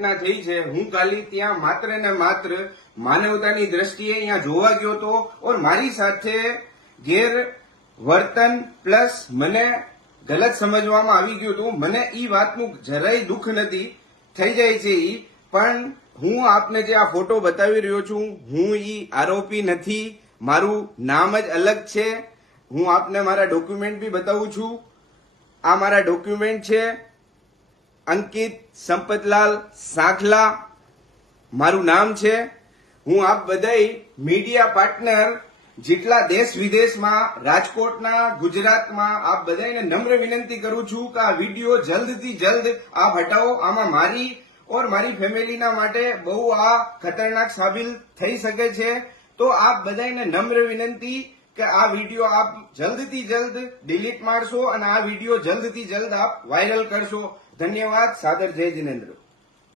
ઘટના થઈ છે. હું કાલે ત્યાં માત્ર ને માત્ર માનવતાની દ્રષ્ટિએ અહીંયા જોવા ગયો હતો ઓર મારી સાથે ગેરવર્તન પ્લસ મને ગલત સમજવામાં આવી ગયું હતું. મને ઈ વાતનું જરાય દુઃખ નથી, થઈ જાય છે ઈ, પણ હું આપને જે આ ફોટો બતાવી રહ્યો છું, હું ઈ આરોપી નથી, મારું નામ જ અલગ છે. હું આપને મારા ડોક્યુમેન્ટ બી બતાવું છું. આ મારા ડોક્યુમેન્ટ છે. અંકિત સંપતલાલ સાંખલા મારું નામ છે. હું આપ બધાય મીડિયા પાર્ટનર જેટલા દેશ વિદેશમાં, રાજકોટના, ગુજરાતમાં આપ બધાને નમ્ર વિનંતી કરું છું કે આ વિડીયો જલ્દથી જલ્દ આપ હટાવો. આમાં મારી ઓર મારી ફેમિલીના માટે બહુ આ ખતરનાક સાબિત થઈ શકે છે. તો આપ બધાને નમ્ર વિનંતી કે આ વિડીયો આપ જલ્દથી જલ્દ ડિલીટ મારશો અને આ વિડીયો જલ્દથી જલ્દ આપ વાયરલ કરશો. ધન્યવાદ. સાદર જય જિનેન્દ્ર.